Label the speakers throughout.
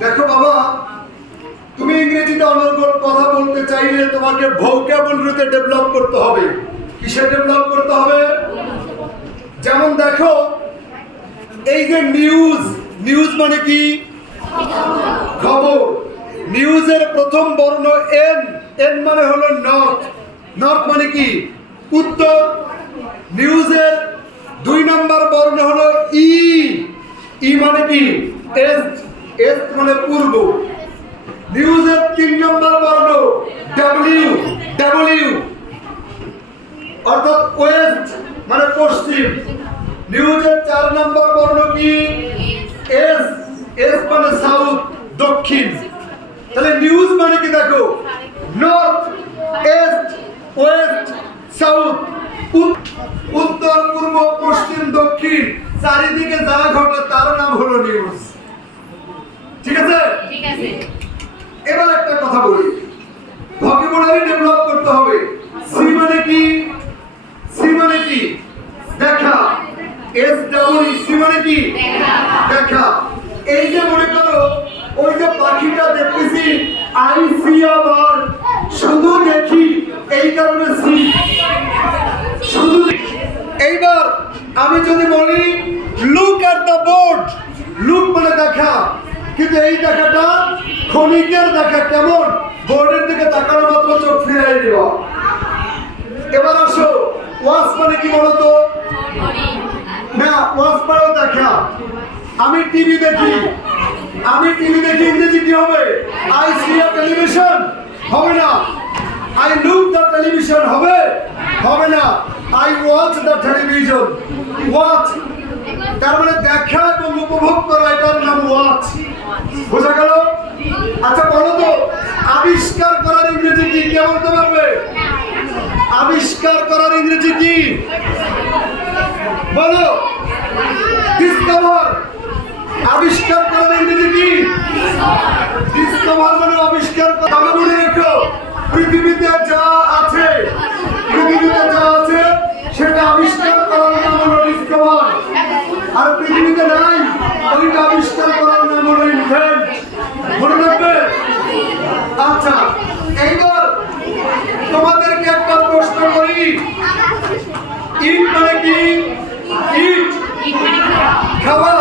Speaker 1: দেখো বাবা, তুমি ইংরেজিতে অনর্গল কথা বলতে চাইলে তোমাকে ভোকাবুলারিতে ডেভেলপ করতে হবে। কিসে ডেভেলপ করতে হবে? যেমন দেখো, এই যে নিউজ নিউজ মানে কি? খবর। নিউজের প্রথম বর্ণ এন এন মানে হলো নর্থ নর্থ মানে কি? উত্তর। নিউজের দুই নম্বর বর্ণ হলো ই ই মানে কি? এস্ট এস্ট মানে পূর্ব। নিউজের তিন নম্বর বর্ণ ডাব্লিউ ডাব্লিউ অর্থাৎ ওয়েস্ট মানে পশ্চিম। নিউজের চার নম্বর বর্ণ কি? এস এস মানে সাউথ, দক্ষিণ। তাহলে নিউজ মানে কি দেখো? নর্থ ইস্ট ওয়েস্ট সাউথ উত্তর, পূর্ব, পশ্চিম, দক্ষিণ। চারিদিকে যা ঘটে তার নাম হলো নিউজ। এবার একটা কথা বলি। ভকেবুলারি ডেভেলপ করতে হবে। সি মানে কি? সি মানে কি? দেখা। এস ডাবল সি মানে কি?
Speaker 2: দেখা।
Speaker 1: এই যে মনে করো ওই যে পাখিটা দেখতেছি আই সি আবার শুধু দেখি এই কারণে সি শুধু এইবার আমি যদি বলি look at the board look মানে দেখা। কিন্তু এই দেখাটা ক্ষণিকের দেখা, কেমন? বোর্ডের দিকে তাকানো মাত্র চোখ ফিরাই দেওয়া এবার আসো ওয়াশ মানে কি বলতো না ওয়াশ মানেও দেখা। আমি টিভি দেখি। আমি টিভি দেখি ইংরেজি কি হবে? I see a television? হবে না। আই লুক দ্য টেলিভিশন হবে? হবে না। I watch the television. Watch, তার মানে দেখা এবং উপভোগ করা, এটার নাম ওয়াচ। বোঝা গেল? আচ্ছা বলো তো, আবিষ্কার করার ইংরেজি কি? কে বলতে পারবে? আবিষ্কার করার ইংরেজি কি? বলো। ডিসকভার আবিষ্কার করার ইংরেজি কি? ডিসকভার মানে আবিষ্কার করা। মনে রেখো, পৃথিবীতে যা আছে, পৃথিবীতে যা আছে, সেটা আবিষ্কার করার নাম হলো ডিসকভার আর পৃথিবীতে নাই, ওইটা আবিষ্কার করার নাম হলো ইনভেন্ট মনে রাখবে আচ্ছা এইবার তোমাদেরকে একটা প্রশ্ন করি ইট মানে কি ইট খাওয়া।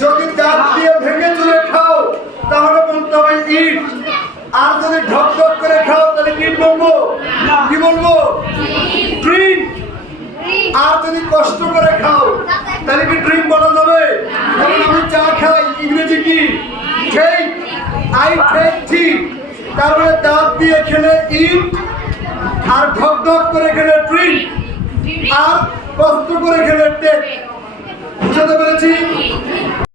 Speaker 1: যদি দাঁত দিয়ে ভেঙে চলে খাও, তাহলে বলতে হবে ইট। আর যদি ঢক ঢক করে খাও, তাহলে কি বলব? কি বলব? ড্রিঙ্ক আর যদি কষ্ট করে খাও, তাহলে কি ড্রিঙ্ক বলা যাবে? যেমন আমি চা খাই, ইংরেজি কি? ঠেক আই ঠেক ঠিক। তার মানে দাঁত দিয়ে খেলে ইট, আর ঢক ঢক করে খেলে কষ্ট করে খেলে টেক।